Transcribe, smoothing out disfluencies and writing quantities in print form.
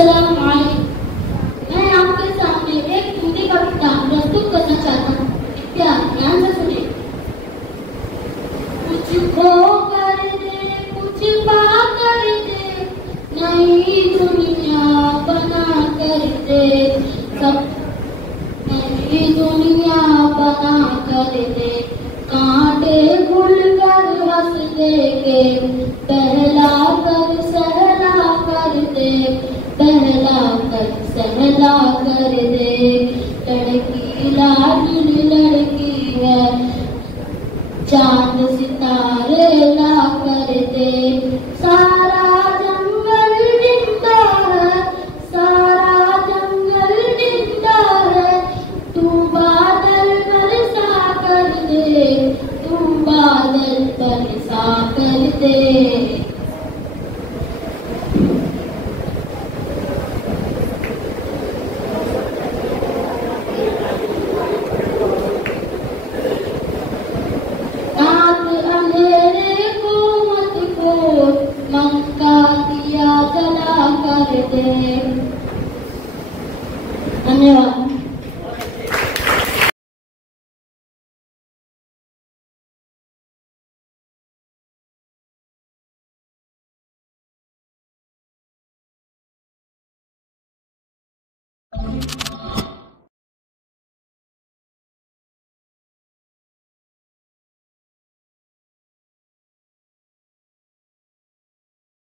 मैं आपके सामने एक हिंदी कविता प्रस्तुत करना चाहता हूँ। क्या ध्यान से सुने। कुछ खो कर दे, कुछ पा कर दे, नई दुनिया बना कर दे, सब नई दुनिया बना कर दे, कांटे खुल कर हंस देंगे, पहला कर सहला कर दे, पहला कर सहला कर दे। लड़की लाडली लड़की है, चांद सितारे ला कर दे, सारा जंगल जिंदा है, सारा जंगल जिंदा है, तू बादल बरसा कर दे, तू बादल बरसा कर दे। मन का दिया जला कर दे। धन्यवाद।